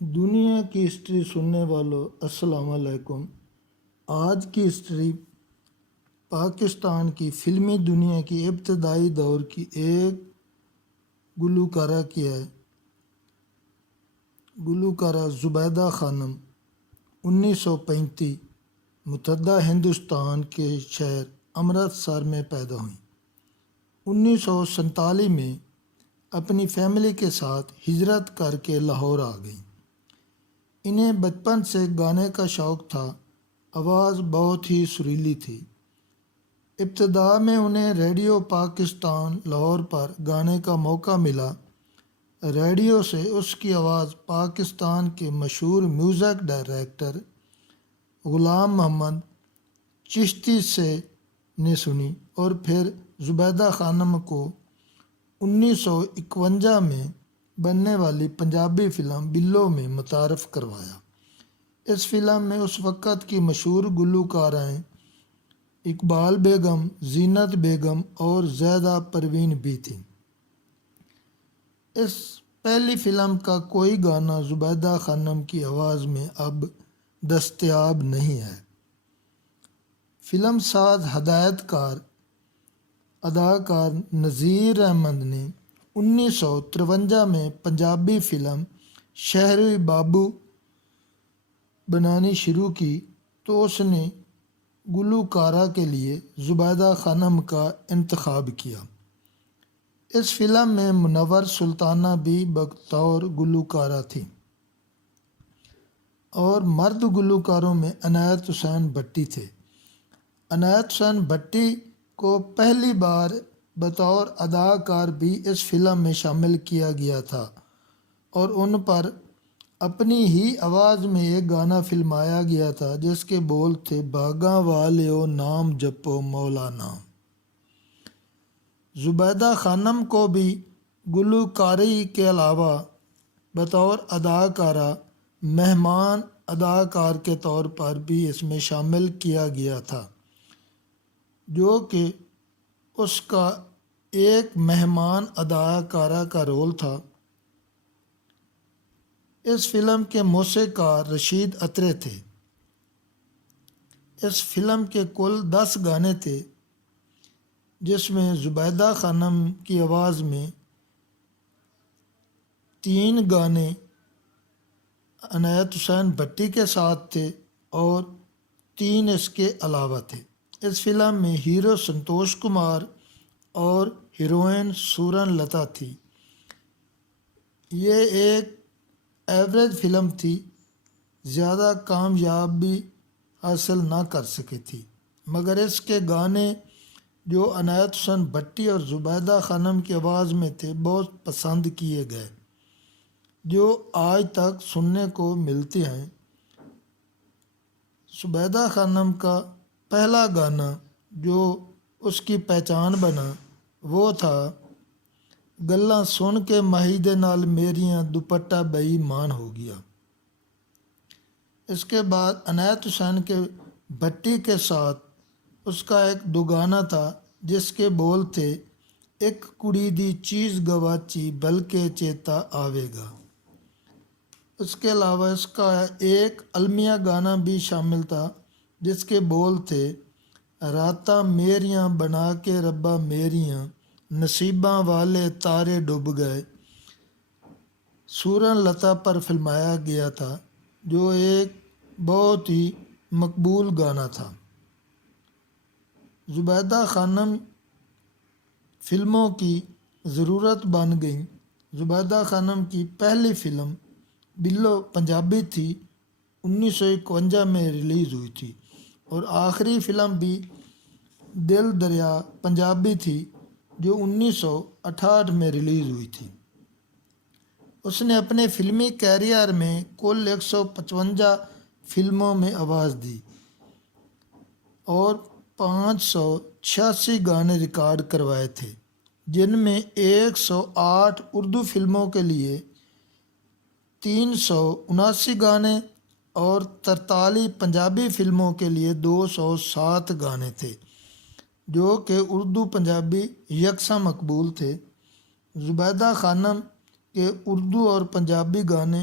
دنیا کی ہسٹری سننے والوں السلام علیکم۔ آج کی ہسٹری پاکستان کی فلمی دنیا کی ابتدائی دور کی ایک گلوکارہ کی ہے۔ گلوکارہ زبیدہ خانم 1935 متحدہ ہندوستان کے شہر امرتسر میں پیدا ہوئیں۔ 1947 میں اپنی فیملی کے ساتھ ہجرت کر کے لاہور آ گئیں۔ انہیں بچپن سے گانے کا شوق تھا، آواز بہت ہی سریلی تھی۔ ابتدا میں انہیں ریڈیو پاکستان لاہور پر گانے کا موقع ملا۔ ریڈیو سے اس کی آواز پاکستان کے مشہور میوزک ڈائریکٹر غلام محمد چشتی نے سنی اور پھر زبیدہ خانم کو 1951 میں بننے والی پنجابی فلم بلو میں متعارف کروایا۔ اس فلم میں اس وقت کی مشہور گلوکارائیں اقبال بیگم، زینت بیگم اور زیدہ پروین بھی تھیں۔ اس پہلی فلم کا کوئی گانا زبیدہ خانم کی آواز میں اب دستیاب نہیں ہے۔ فلم ساز ہدایت کار اداکار نذیر احمد نے 1953 میں پنجابی فلم شہری بابو بنانی شروع کی تو اس نے گلوکارہ کے لیے زبیدہ خانم کا انتخاب کیا۔ اس فلم میں منور سلطانہ بھی بطور گلوکارہ تھیں اور مرد گلوکاروں میں عنایت حسین بھٹی تھے۔ عنایت حسین بھٹی کو پہلی بار بطور اداکار بھی اس فلم میں شامل کیا گیا تھا اور ان پر اپنی ہی آواز میں ایک گانا فلمایا گیا تھا جس کے بول تھے بھاگاں والیو نام جپو مولا نام۔ زبیدہ خانم کو بھی گلوکاری کے علاوہ بطور اداکارہ مہمان اداکار کے طور پر بھی اس میں شامل کیا گیا تھا، جو کہ اس کا ایک مہمان اداکارہ کا رول تھا۔ اس فلم کے موسیقار رشید اترے تھے۔ اس فلم کے کل 10 گانے تھے، جس میں زبیدہ خانم کی آواز میں 3 گانے عنایت حسین بھٹی کے ساتھ تھے اور 3 اس کے علاوہ تھے۔ اس فلم میں ہیرو سنتوش کمار اور ہیروئن سورن لتا تھی۔ یہ ایک ایوریج فلم تھی، زیادہ کامیابی حاصل نہ کر سکی تھی، مگر اس کے گانے جو عنایت حسین بھٹی اور زبیدہ خانم کی آواز میں تھے بہت پسند کیے گئے، جو آج تک سننے کو ملتے ہیں۔ زبیدہ خانم کا پہلا گانا جو اس کی پہچان بنا وہ تھا گلاں سن کے ماہی دے نال میریاں دوپٹہ بے ایمان ہو گیا۔ اس کے بعد عنایت حسین کے بھٹی کے ساتھ اس کا ایک دوگانا تھا جس کے بول تھے ایک کڑی دی چیز گواچی بلکہ چیتا آوے گا۔ اس کے علاوہ اس کا ایک المیہ گانا بھی شامل تھا جس کے بول تھے راتاں میریاں بنا کے ربا میریاں نصیباں والے تارے ڈوب گئے، سورن لتا پر فلمایا گیا تھا، جو ایک بہت ہی مقبول گانا تھا۔ زبیدہ خانم فلموں کی ضرورت بن گئیں۔ زبیدہ خانم کی پہلی فلم بلو پنجابی تھی، 1951 میں ریلیز ہوئی تھی، اور آخری فلم بھی دل دریا پنجابی تھی جو 1968 میں ریلیز ہوئی تھی۔ اس نے اپنے فلمی کیریئر میں کل 155 فلموں میں آواز دی اور 586 گانے ریکارڈ کروائے تھے، جن میں 108 اردو فلموں کے لیے 379 گانے اور 43 پنجابی فلموں کے لیے 207 گانے تھے، جو کہ اردو پنجابی یکساں مقبول تھے۔ زبیدہ خانم کے اردو اور پنجابی گانے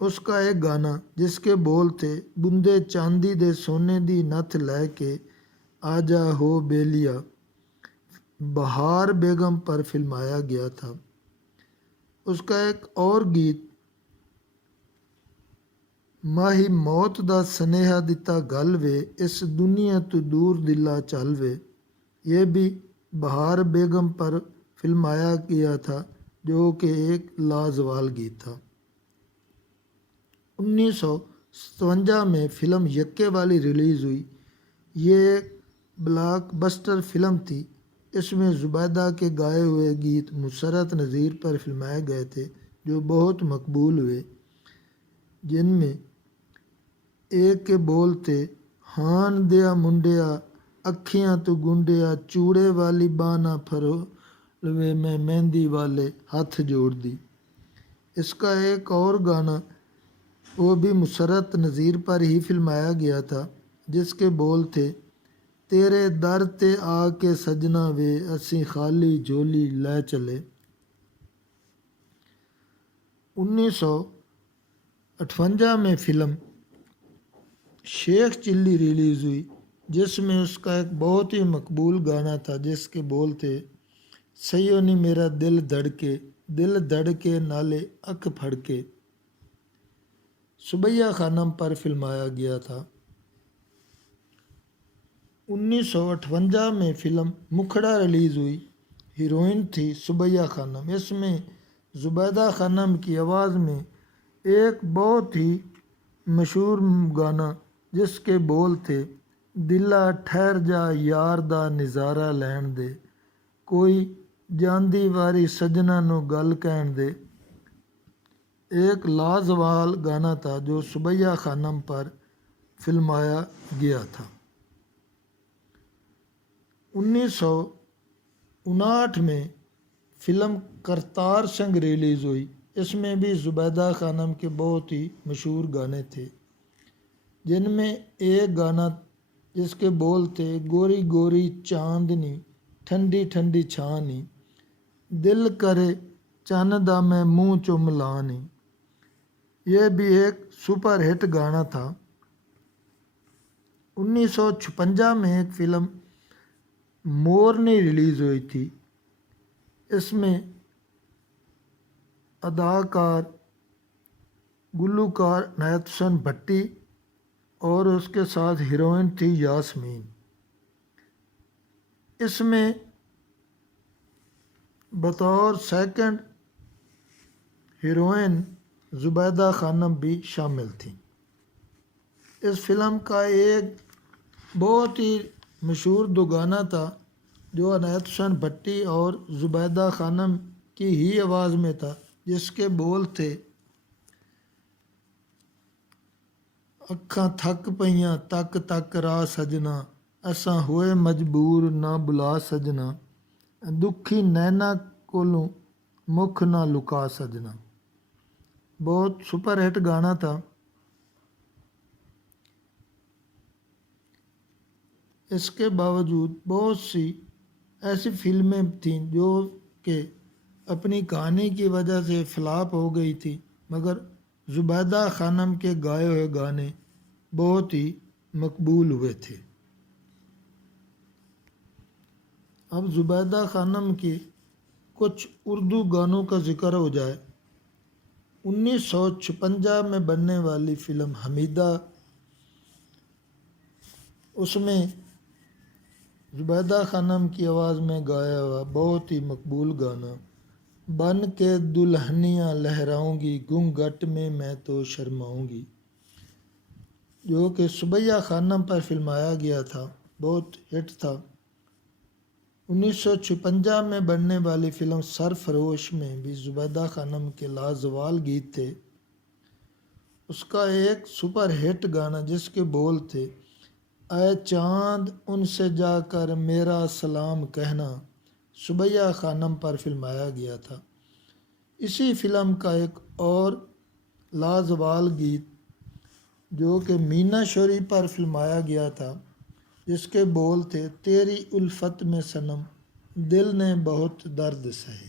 اس کا ایک گانا جس کے بول تھے بندے چاندی دے سونے دی نتھ لے کے آجا ہو بیلیا، بہار بیگم پر فلمایا گیا تھا۔ اس کا ایک اور گیت ماہی موت دا سنیہا دتا گل وے، اس دنیا تو دور دلا چل وے، یہ بھی بہار بیگم پر فلمایا گیا تھا، جو کہ ایک لازوال گیت تھا۔ 1957 میں فلم یکے والی ریلیز ہوئی۔ یہ ایک بلاک بسٹر فلم تھی۔ اس میں زبیدہ کے گائے ہوئے گیت مسرت نذیر پر فلمائے گئے تھے، جو بہت مقبول ہوئے، جن میں ایک کے بول تھے ہان دیا منڈیا اکھیاں تو گنڈیا، چوڑے والی بانا پھرو لوے میں مہندی والے ہاتھ جوڑ دی۔ اس کا ایک اور گانا وہ بھی مسرت نذیر پر ہی فلمایا گیا تھا، جس کے بول تھے تیرے در تے آ کے سجنا وے، اسی خالی جھولی لے چلے۔ 1958 میں فلم شیخ چلی ریلیز ہوئی، جس میں اس کا ایک بہت ہی مقبول گانا تھا، جس کے بول تھے سیو نی میرا دل دھڑکے نالے اکھ پھڑکے۔ سبیہ خانم پر فلمایا گیا تھا۔ 1958 میں فلم مکھڑا ریلیز ہوئی۔ ہیروئن تھی سبیہ خانم۔ اس میں زبیدہ خانم کی آواز میں ایک بہت ہی مشہور گانا جس کے بول تھے دلا ٹھہر جا یار دا نظارہ لین دے، کوئی جاندی واری سجنا نو گل کہن دے، ایک لازوال گانا تھا جو سبیہ خانم پر فلمایا گیا تھا۔ 1959 میں فلم کرتار سنگھ ریلیز ہوئی۔ اس میں بھی زبیدہ خانم کے بہت ہی مشہور گانے تھے، جن میں ایک گانا جس کے بول تھے گوری گوری چاندنی ٹھنڈی ٹھنڈی چھانی، دل کرے چن دا میں منہ چم لانی، یہ بھی ایک سپر ہٹ گانا تھا۔ 1956 میں ایک فلم مورنی ریلیز ہوئی تھی۔ اس میں اداکار گلوکار عنایت حسین بھٹی اور اس کے ساتھ ہیروئن تھی یاسمین۔ اس میں بطور سیکنڈ ہیروئن زبیدہ خانم بھی شامل تھیں۔ اس فلم کا ایک بہت ہی مشہور دو گانا تھا جو عنایت حسین بھٹی اور زبیدہ خانم کی ہی آواز میں تھا، جس کے بول تھے اکھاں تھک پئیاں تک تک راہ سجنا، اساں ہوئے مجبور نہ بلا سجنا، دکھی نینا کولوں مکھ نہ لکا سجنا۔ بہت سپر ہٹ گانا تھا۔ اس کے باوجود بہت سی ایسی فلمیں تھیں جو کہ اپنی کہانی کی وجہ سے فلاپ ہو گئی تھی، مگر زبیدہ خانم کے گائے ہوئے گانے بہت ہی مقبول ہوئے تھے۔ اب زبیدہ خانم کے کچھ اردو گانوں کا ذکر ہو جائے۔ 1956 میں بننے والی فلم حمیدہ، اس میں زبیدہ خانم کی آواز میں گایا ہوا بہت ہی مقبول گانا بن کے دلہنیاں لہراؤں گی گھونگھٹ میں تو شرماؤں گی، جو کہ سبیہ خانم پر فلمایا گیا تھا، بہت ہٹ تھا۔ 1956 میں بننے والی فلم سرفروش میں بھی زبیدہ خانم کے لازوال گیت تھے۔ اس کا ایک سپر ہٹ گانا جس کے بول تھے اے چاند ان سے جا کر میرا سلام کہنا، سبیہ خانم پر فلمایا گیا تھا۔ اسی فلم کا ایک اور لازوال گیت جو کہ مینا شوری پر فلمایا گیا تھا، جس کے بول تھے تیری الفت میں صنم دل نے بہت درد سہے۔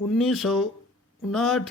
1959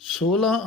16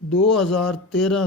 2013